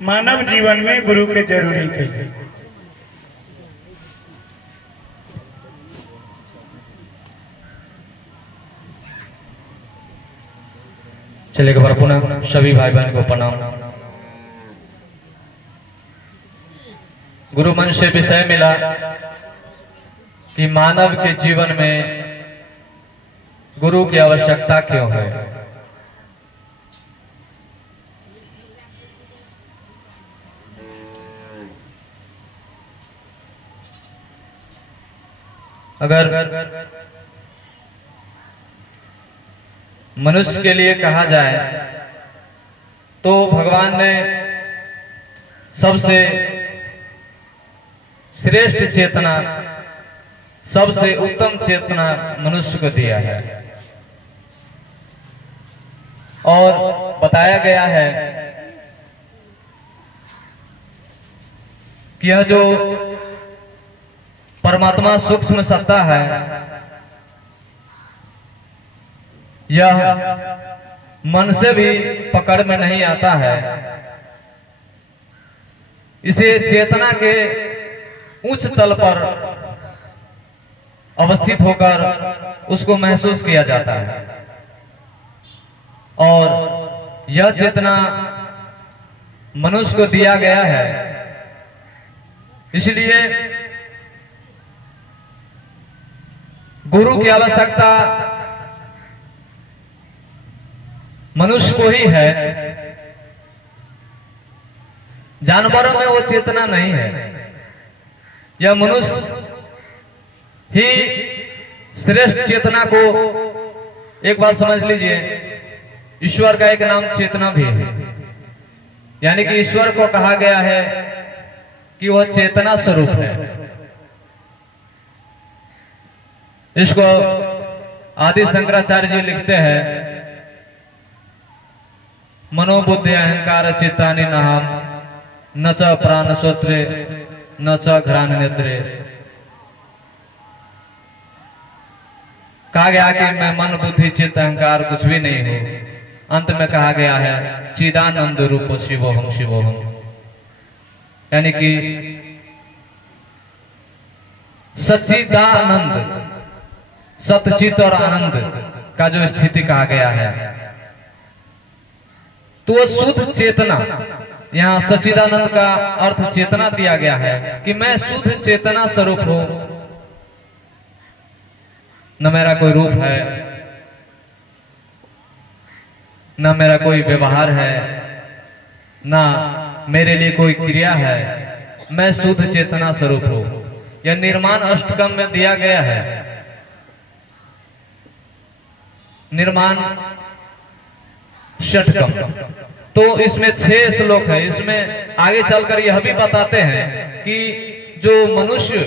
मानव जीवन में गुरु के जरूरी थे। चलिए एक बार पुनः सभी भाई बहन को प्रणाम। गुरु मन से विषय मिला कि मानव के जीवन में गुरु की आवश्यकता क्यों है। अगर मनुष्य के लिए कहा जाए तो भगवान ने सबसे श्रेष्ठ चेतना, सबसे उत्तम चेतना मनुष्य को दिया है और बताया गया है कि यह जो परमात्मा सूक्ष्म सत्ता है, यह मन से भी पकड़ में नहीं आता है। इसे चेतना के उच्च तल पर अवस्थित होकर उसको महसूस किया जाता है और यह चेतना मनुष्य को दिया गया है। इसलिए गुरु की आवश्यकता मनुष्य को ही है। जानवरों में वो चेतना नहीं है। यह मनुष्य ही श्रेष्ठ चेतना को, एक बात समझ लीजिए, ईश्वर का एक नाम चेतना भी है। यानी कि ईश्वर को कहा गया है कि वह चेतना स्वरूप है। इसको आदि शंकराचार्य जी लिखते हैं, मनोबुद्धि अहंकार चित्तानि नाहम न च प्राण श्रोत्रे न च घ्राण नेत्रे। कहा गया कि मैं मन बुद्धि चित्त अहंकार कुछ भी नहीं हूं। अंत में कहा गया है चिदानंद रूप शिवोहम शिवोहम। यानी कि सच्चिदानंद, सतचित और आनंद का जो स्थिति कहा गया है, तो वो शुद्ध चेतना, यहाँ सच्चिदानंद का अर्थ चेतना दिया गया है कि मैं शुद्ध चेतना स्वरूप हूं। न मेरा कोई रूप है, न मेरा कोई व्यवहार है, न मेरे लिए कोई क्रिया है। मैं शुद्ध चेतना स्वरूप हूं। यह निर्माण अष्टकम में दिया गया है। निर्माण षटकम, तो इसमें 6 श्लोक है। इसमें आगे चलकर यह भी बताते हैं कि जो मनुष्य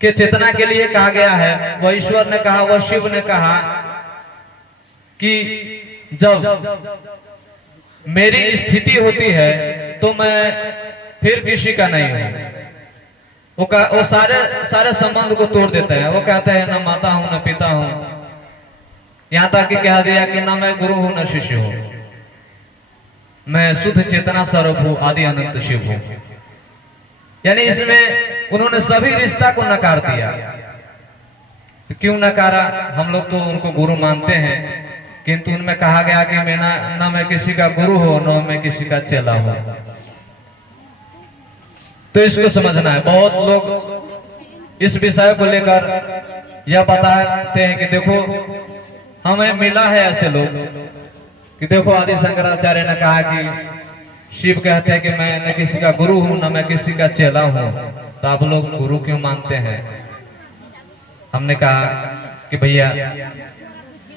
के चेतना के लिए कहा गया है, वह ईश्वर ने कहा, वह शिव ने कहा कि जब मेरी स्थिति होती है तो मैं फिर किसी का नहीं हूं। वो सारे संबंध को तोड़ देता है। वो कहता है न माता हूं न पिता हूं, यहां तक कि कह दिया कि न मैं गुरु हूं न शिष्य हूं। मैं शुद्ध चेतना स्वरूप हूं, आदि अनंत शिव हूं। यानी इसमें उन्होंने सभी रिश्ता को नकार दिया। तो क्यों नकारा? हम लोग तो उनको गुरु मानते हैं, किंतु उनमें कहा गया कि मैं न मैं किसी का गुरु हूं न मैं किसी का चेला हूं। तो इसको समझना है। बहुत लोग इस विषय को लेकर यह बताते हैं कि देखो हमें मिला है ऐसे लोग कि देखो आदि शंकराचार्य ने कहा कि शिव कहते हैं कि मैं न किसी का गुरु हूं न मैं किसी का चेला हूं, तो आप लोग गुरु क्यों मानते हैं? हमने कहा कि भैया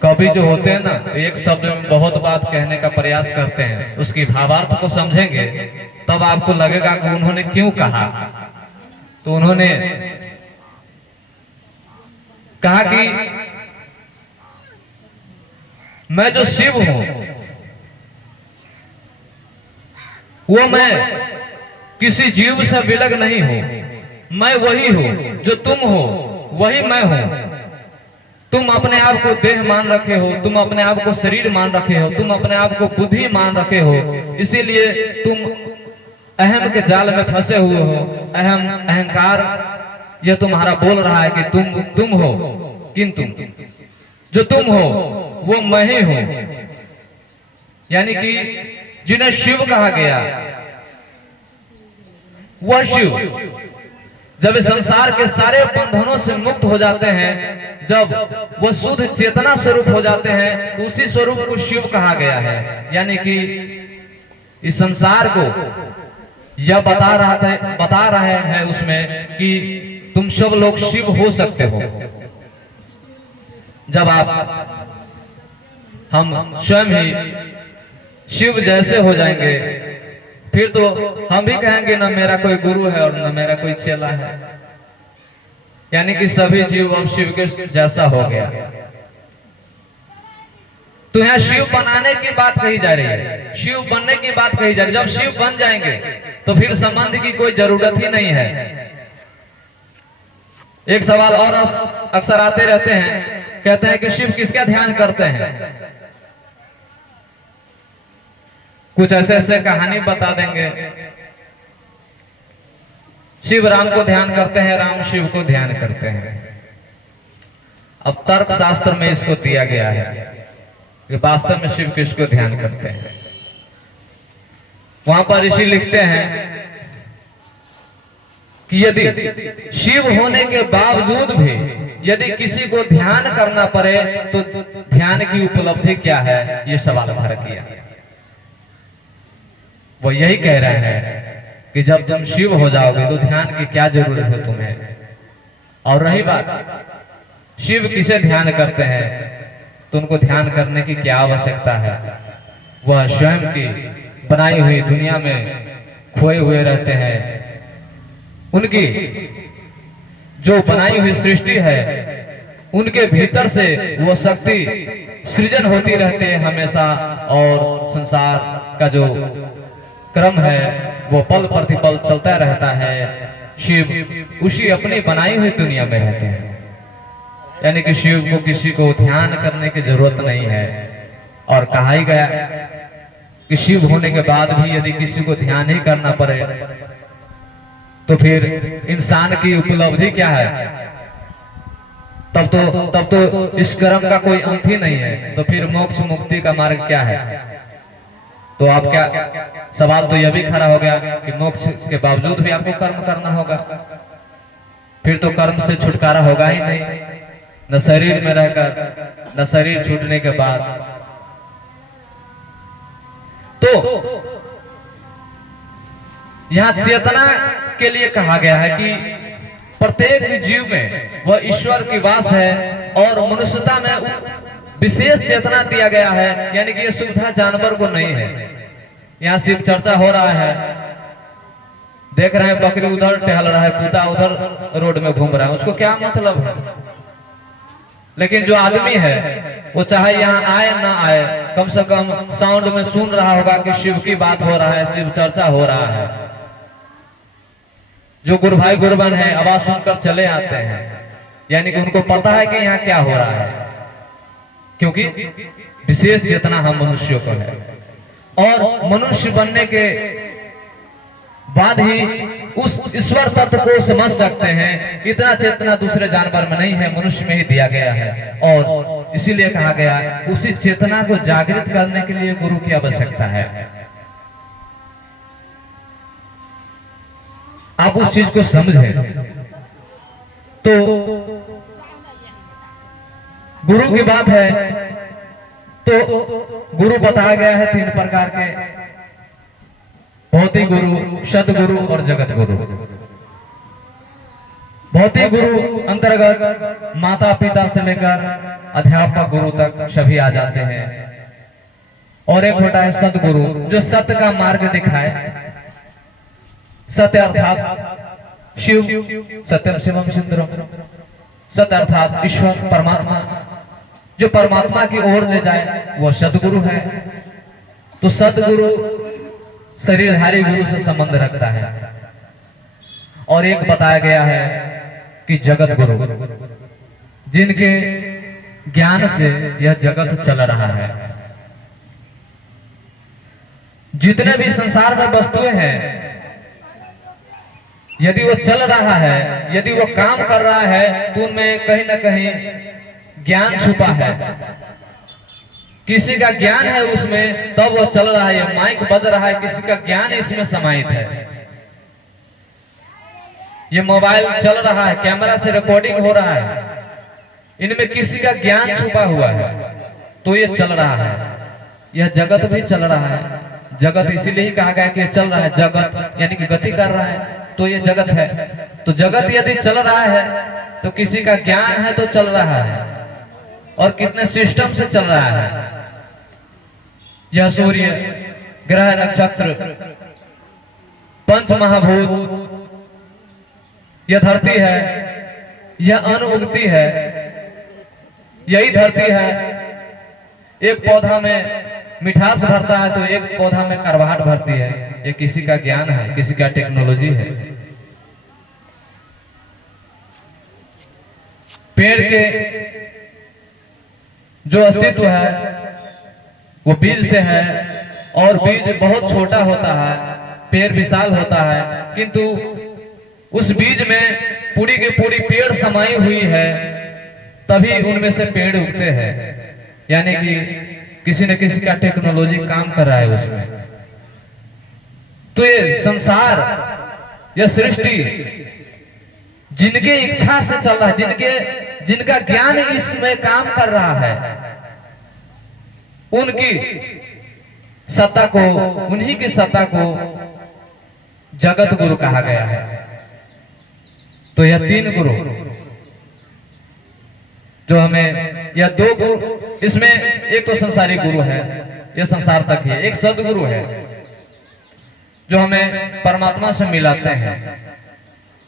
कवि जो होते हैं ना, एक शब्द में बहुत बात कहने का प्रयास करते हैं। उसकी भावार्थ को समझेंगे तब आपको लगेगा कि उन्होंने क्यों कहा। तो उन्होंने कहा कि मैं जो शिव हूं वो मैं किसी जीव से विलग नहीं हूं। मैं वही हूं जो तुम हो, वही मैं हूं। तुम अपने आप को देह मान रखे हो, तुम अपने आप को शरीर मान रखे हो, तुम अपने आप को बुद्धि मान रखे हो, इसीलिए तुम अहम के जाल में फंसे हुए हो। अहंकार यह तुम्हारा बोल रहा है कि तुम हो, किंतु जो तुम हो वो मैं ही हूं। यानी कि जिन्हें शिव कहा गया वह शिव जब इस संसार के सारे बंधनों से मुक्त हो जाते हैं, जब वो शुद्ध चेतना स्वरूप हो जाते हैं, तो उसी स्वरूप को शिव कहा गया है। यानी कि इस संसार को यह बता रहे हैं उसमें कि तुम सब लोग शिव हो सकते हो। जब हम स्वयं ही शिव जैसे हो जाएंगे, फिर तो हम भी कहेंगे न मेरा कोई गुरु है और न मेरा कोई चेला है। यानी कि सभी जीव अब शिव के जैसा हो गया। तो यहाँ शिव बनाने की बात कही जा रही है, शिव बनने की बात कही जा रही है। जब शिव बन जाएंगे तो फिर संबंध की कोई जरूरत ही नहीं है। एक सवाल और अक्सर आते रहते हैं, कहते हैं कि शिव किसका ध्यान करते हैं। कुछ ऐसे कहानी बता देंगे। शिव राम को ध्यान करते हैं, राम शिव को ध्यान करते हैं। अब तर्क शास्त्र में इसको दिया गया है कि वास्तव में शिव किसको ध्यान करते हैं। वहां पर ऋषि लिखते हैं कि यदि शिव होने के बावजूद भी यदि किसी को ध्यान करना पड़े तो ध्यान की उपलब्धि क्या है, ये सवाल खड़ा किया। वो यही कह रहे हैं कि जब तुम शिव हो जाओगे तो ध्यान की क्या जरूरत है तुम्हें। और रही बात शिव किसे ध्यान करते हैं, तो उनको ध्यान करने की क्या आवश्यकता है। वह स्वयं की बनाई हुई दुनिया में खोए हुए रहते हैं। उनकी जो बनाई हुई सृष्टि है, उनके भीतर से वो शक्ति सृजन होती रहती है हमेशा, और संसार का जो क्रम है वो पल प्रतिपल चलता रहता है। शिव उसी अपनी बनाई हुई दुनिया में रहते हैं। यानी कि शिव को किसी को ध्यान करने की जरूरत नहीं है। और कहा ही गया कि शिव होने के बाद भी यदि किसी को ध्यान ही करना पड़े तो फिर इंसान की उपलब्धि क्या है। तब तो इस कर्म का कोई अंत ही नहीं है। तो फिर मोक्ष मुक्ति का मार्ग क्या है। तो आप क्या सवाल तो यह भी खड़ा हो गया कि मोक्ष के बावजूद भी आपको कर्म करना होगा, फिर तो कर्म से छुटकारा होगा ही नहीं, न शरीर में रहकर न शरीर छूटने के बाद। तो यहाँ चेतना के लिए कहा गया है कि प्रत्येक जीव में वह ईश्वर की वास है और मनुष्यता में विशेष चेतना दिया गया है। यानी कि ये सुविधा जानवर को नहीं है। यहाँ शिव चर्चा हो रहा है, देख रहे हैं बकरी उधर टहल रहा है, कुत्ता उधर रोड में घूम रहा है, उसको क्या मतलब है। लेकिन जो आदमी है वो चाहे यहाँ आए ना आए, कम से कम साउंड में सुन रहा होगा कि शिव की बात हो रहा है, शिव चर्चा हो रहा है। जो गुरु भाई गुरबन है आवाज सुनकर चले आते हैं, यानी कि उनको पता है कि यहाँ क्या हो रहा है, क्योंकि विशेष चेतना हम मनुष्यों को है। और मनुष्य बनने के बाद ही उस ईश्वर तत्व को समझ सकते हैं। इतना चेतना दूसरे जानवर में नहीं है, मनुष्य में ही दिया गया है। और इसीलिए कहा गया उसी चेतना को जागृत करने के लिए गुरु की आवश्यकता है। आप उस चीज को समझें। तो गुरु की बात है तो गुरु बताया गया है 3 प्रकार के, भौतिक गुरु, सदगुरु और जगत गुरु। भौतिक गुरु अंतर्गत माता पिता से लेकर अध्यापक गुरु तक सभी आ जाते हैं। और एक होता है सदगुरु, जो सत्य का मार्ग दिखाए। सत्य अर्थात शिव, सत्यम शिवम सुंदरम। सत्य अर्थात ईश्वर परमात्मा, जो परमात्मा की ओर ले जाए वो सदगुरु है। तो सदगुरु शरीरधारी गुरु से संबंध रखता है। और एक बताया गया है कि जगत गुरु, जिनके ज्ञान से यह जगत चल रहा है। जितने भी संसार में वस्तुएं हैं, यदि वो चल रहा है, यदि वो काम कर रहा है, तो उनमें कहीं ना कहीं ज्ञान छुपा है। किसी का ज्ञान है उसमें, तब वो चल रहा है। ये माइक बज रहा है, किसी का ज्ञान इसमें समाहित है। ये मोबाइल चल रहा है, कैमरा से रिकॉर्डिंग हो रहा है, इनमें किसी का ज्ञान छुपा हुआ है, तो ये चल रहा है। यह जगत भी चल रहा है। जगत इसीलिए ही कहा गया कि ये चल रहा है। जगत यानी कि गति कर रहा है, तो ये जगत है। तो जगत यदि चल रहा है तो किसी का ज्ञान है तो चल रहा है, और कितने सिस्टम से चल रहा है। यह सूर्य, ग्रह, नक्षत्र, पंच महाभूत, यह धरती है, यह अन्न उगती है, यही धरती है। एक पौधा में मिठास भरता है तो एक पौधा में करवाहट भरती है। ये किसी का ज्ञान है, किसी का टेक्नोलॉजी है। पेड़ के जो अस्तित्व है वो बीज से है, और बीज बहुत छोटा होता है, पेड़ विशाल होता है, किंतु उस बीज में पूरी की पूरी पेड़ समाई हुई है, तभी उनमें से पेड़ उगते हैं। यानी कि किसी न किसी का टेक्नोलॉजी काम कर रहा है उसमें। तो ये संसार, यह सृष्टि जिनके इच्छा से चल रहा है, जिनका ज्ञान इसमें काम कर रहा है, उनकी सत्ता को, उन्हीं की सत्ता को जगत गुरु कहा गया है। तो यह तीन गुरु जो हमें, यह दो गुरु, इसमें एक तो संसारी गुरु है, यह संसार तक है। एक सदगुरु है जो हमें परमात्मा से मिलाते हैं,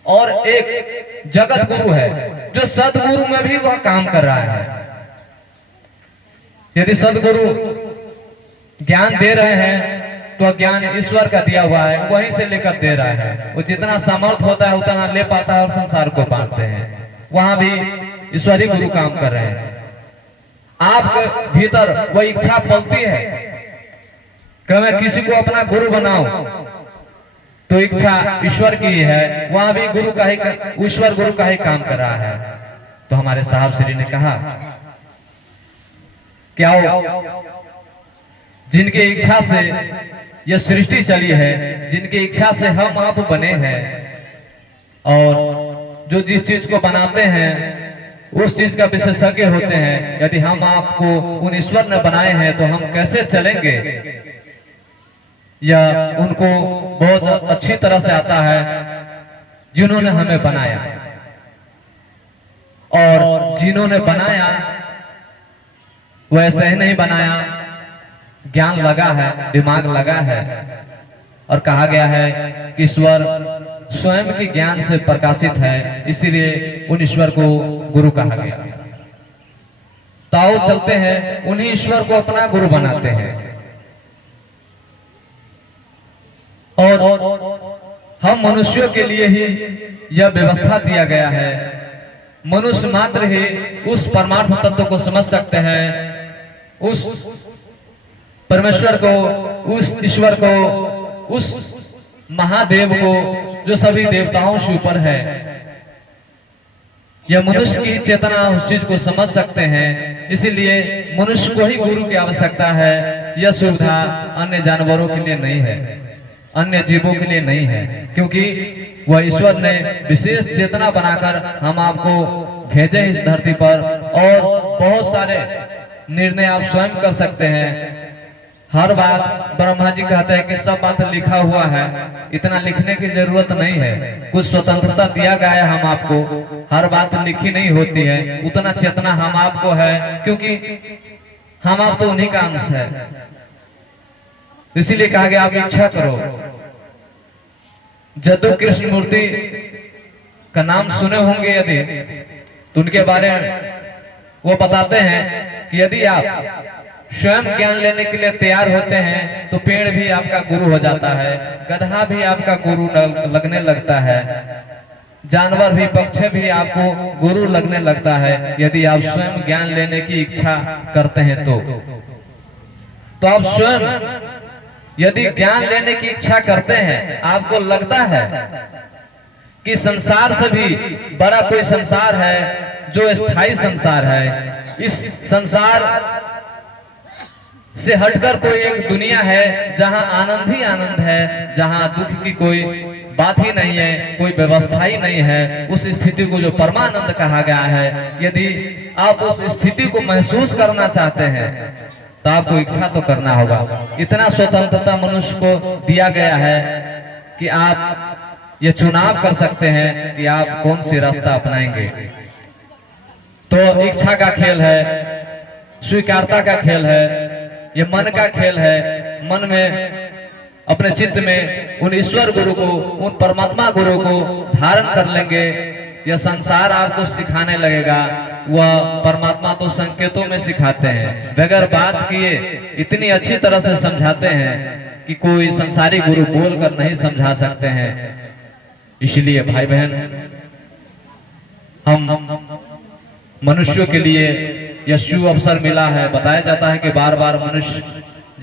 और एक जगत गुरु है जो सदगुरु में भी वह काम कर रहा है। यदि सदगुरु ज्ञान दे रहे हैं तो ज्ञान ईश्वर का दिया हुआ है, वहीं से लेकर दे रहा है। वो जितना सामर्थ होता है उतना ले पाता है और संसार को बांटते हैं। वहां भी ईश्वरी गुरु काम कर रहे हैं। आपके भीतर वह इच्छा पलती है कि मैं किसी को अपना गुरु बनाऊं, तो इच्छा ईश्वर की है। वहां भी गुरु का ही, ईश्वर गुरु का ही काम कर रहा है। तो हमारे साहब श्री ने कहा क्या जिनकी इच्छा से यह सृष्टि चली है, जिनकी इच्छा से हम आप बने हैं, और जो जिस चीज को बनाते हैं उस चीज का विशेषज्ञ होते हैं। यदि हम आपको उन ईश्वर ने बनाए हैं तो हम कैसे चलेंगे, या उनको बहुत अच्छी तरह से आता है जिन्होंने हमें बनाया। और जिन्होंने बनाया वो ऐसे ही नहीं बनाया, ज्ञान लगा है, दिमाग लगा है। और कहा गया है कि ईश्वर स्वयं के ज्ञान से प्रकाशित है, इसीलिए उन ईश्वर को गुरु कहा गया। ताओ चलते हैं, उन्हीं ईश्वर को अपना गुरु बनाते हैं। और हम मनुष्यों के लिए ही यह व्यवस्था दिया गया है। मनुष्य मात्र ही उस परमार्थ तत्व को समझ सकते हैं, उस परमेश्वर को, उस ईश्वर को, उस महादेव को जो सभी देवताओं से ऊपर है। यह मनुष्य की चेतना उस चीज को समझ सकते हैं, इसीलिए मनुष्य को ही गुरु की आवश्यकता है। यह सुविधा अन्य जानवरों के लिए नहीं है, अन्य जीवों के लिए नहीं है, क्योंकि वह ईश्वर ने विशेष चेतना बनाकर हम आपको भेजे इस धरती पर। और बहुत सारे निर्णय आप स्वयं कर सकते हैं। हर बात ब्रह्मा जी कहते हैं कि सब बात लिखा हुआ है, इतना लिखने की जरूरत नहीं है। कुछ स्वतंत्रता दिया गया है हम आपको, हर बात लिखी नहीं होती है। उतना चेतना हम आपको है, क्योंकि हम आप तो उन्हीं का अंश है। इसीलिए कहा गया आप इच्छा करो। जदू कृष्ण मूर्ति का नाम सुने होंगे यदि, तो उनके बारे में वो बताते हैं कि यदि आप स्वयं ज्ञान लेने के लिए तैयार होते हैं तो पेड़ भी आपका गुरु हो जाता है, गधा भी आपका गुरु लगने लगता है। जानवर भी, पक्षी भी आपको गुरु लगने लगता है यदि आप स्वयं ज्ञान लेने की इच्छा करते हैं तो आप स्वयं यदि ज्ञान लेने की इच्छा करते हैं, आपको लगता है कि संसार से भी बड़ा कोई संसार है जो स्थायी संसार है, इस संसार से हटकर कोई एक दुनिया है जहां आनंद ही आनंद है, जहां दुख की कोई बात ही नहीं है, कोई व्यवस्था ही नहीं है, उस स्थिति को जो परमानंद कहा गया है, यदि आप उस स्थिति को महसूस करना चाहते हैं तो आपको इच्छा तो करना होगा। इतना स्वतंत्रता मनुष्य को दिया गया है कि आप ये चुनाव कर सकते हैं कि आप कौन सी रास्ता अपनाएंगे। तो इच्छा का खेल है, स्वीकारता का खेल है, ये मन का खेल है। मन में, अपने चित्त में उन ईश्वर गुरु को, उन परमात्मा गुरु को धारण कर लेंगे। यह संसार आपको सिखाने लगेगा, वह परमात्मा तो संकेतों में सिखाते हैं, बगैर बात किए इतनी अच्छी तरह से समझाते हैं कि कोई संसारी गुरु बोलकर नहीं समझा सकते हैं। इसलिए भाई बहन, हम मनुष्यों के लिए यह शुभ अवसर मिला है। बताया जाता है कि बार बार मनुष्य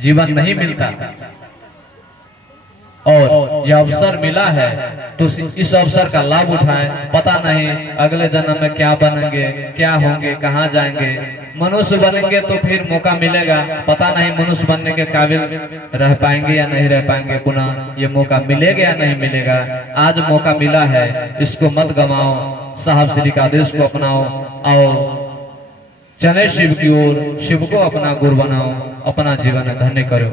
जीवन नहीं मिलता और यह अवसर मिला है तो इस अवसर का लाभ उठाएं। पता नहीं अगले जन्म में क्या बनेंगे, क्या होंगे, कहाँ जाएंगे। मनुष्य बनेंगे तो फिर मौका मिलेगा, पता नहीं मनुष्य बनने के काबिल रह पाएंगे या नहीं रह पाएंगे, पुनः ये मौका मिलेगा या नहीं मिलेगा। आज मौका मिला है, इसको मत गवाओ, साहब श्री का आदेश को अपनाओ, आओ चले शिव की ओर, शिव को अपना गुरु बनाओ, अपना जीवन धन्य करो।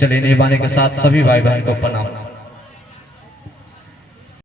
चलिए निभाने के साथ सभी भाई बहन को प्रणाम।